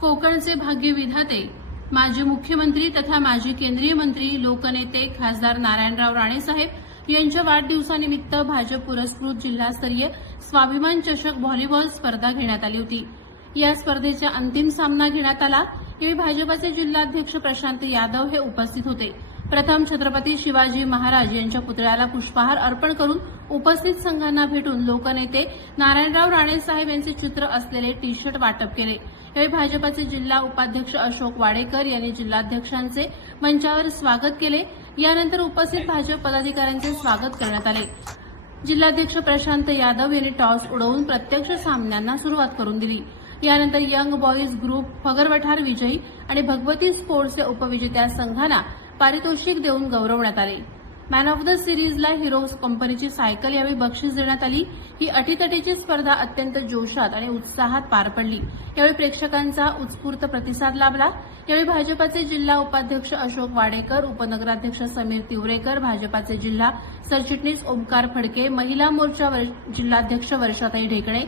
कोकणचे भाग्य विधाते माजी मुख्यमंत्री तथा माजी केंद्रीय मंत्री लोकनेते खासदार नारायणराव राणेसाहेब यांच्या वाढदिवसानिमित्त भाजप पुरस्कृत जिल्हास्तरीय स्वाभिमान चषक व्हॉलीबॉल स्पर्धा घेण्यात आली होती। या स्पर्धेचा अंतिम सामना घेण्यात आला। यावेळी भाजपचे जिल्हाध्यक्ष प्रशांत यादव हे उपस्थित होते। प्रथम छत्रपती शिवाजी महाराज यांच्या पुतळ्याला पुष्पहार अर्पण करून उपस्थित संघांना भेटून लोकनेते नारायणराव राणेसाहेब यांचे चित्र असलेले टी शर्ट वाटप केले। यावेळी भाजपचे जिल्हा उपाध्यक्ष अशोक वाडेकर यांनी जिल्हाध्यक्षांचे मंचावर स्वागत केले। यानंतर उपस्थित भाजप पदाधिकाऱ्यांचे स्वागत करण्यात आले। जिल्हाध्यक्ष प्रशांत यादव यांनी टॉस उडवून प्रत्यक्ष सामन्यांना सुरुवात करून दिली। यानंतर यंग बॉईज ग्रुप फगरवठार विजयी आणि भगवती स्पोर्ट्सच्या उपविजेत्या संघांना पारितोषिक देऊन गौरवण्यात आले। मॅन ऑफ द सिरीजला हिरोज कंपनीची सायकल यावेळी बक्षीस देण्यात आली। ही अटीतटीची स्पर्धा अत्यंत जोशात आणि उत्साहात पार पडली। यावेळी प्रेक्षकांचा उत्स्फूर्त प्रतिसाद लाभला। यावेळी भाजपचे जिल्हा उपाध्यक्ष अशोक वाडेकर, उपनगराध्यक्ष समीर तिवरेकर, भाजपचे जिल्हा सरचिटणीस ओमकार फडके, महिला मोर्चा जिल्हाध्यक्ष वर्षाताई ढेकणे,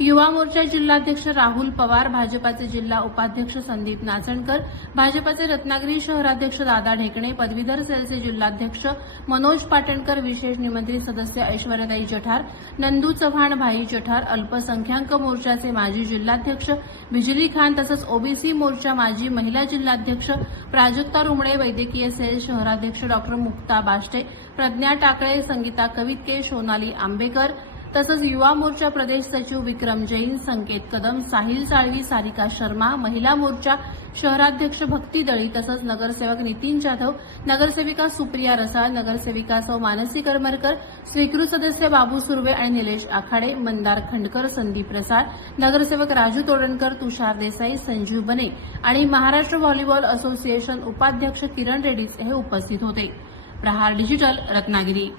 युवा मोर्चा जिल्हाध्यक्ष राहुल पवार, भाजपचे जिल्हा उपाध्यक्ष संदीप नाचणकर, भाजपचे रत्नागिरी शहराध्यक्ष दादा ढेकणे, पदवीधर सेलचे जिल्हाध्यक्ष मनोज पाटणकर, विशेष निमंत्रित सदस्य ऐश्वर्याताई जठार, नंदू चव्हाण, भाई जठार, अल्पसंख्याक मोर्चाचे माजी जिल्हाध्यक्ष बिजली खान तसंच ओबीसी मोर्चा माजी महिला जिल्हाध्यक्ष प्राजक्ता रुमणे, वैद्यकीय सेल शहराध्यक्ष डॉ मुक्ता बाष्टे, प्रज्ञा टाकळे, संगीता कवितके, सोनाली आंबेकर तसंच युवा मोर्चा प्रदेश सचिव विक्रम जैन, संकेत कदम, साहिल साळवी, सारिका शर्मा, महिला मोर्चा शहराध्यक्ष भक्ती दळी तसंच नगरसेवक नितीन जाधव, नगरसेविका सुप्रिया रसाळ, नगरसेविका सौ मानसी करमरकर, स्वीकृत सदस्य बाबू सुर्वे आणि निलेश आखाडे, मंदार खंडकर, संदीप रसाळ, नगरसेवक राजू तोडणकर, तुषार देसाई, संजीव बने आणि महाराष्ट्र व्हॉलीबॉल असोसिएशन उपाध्यक्ष किरण रेड्डी हे उपस्थित होते। प्रहार डिजिटल, रत्नागिरी।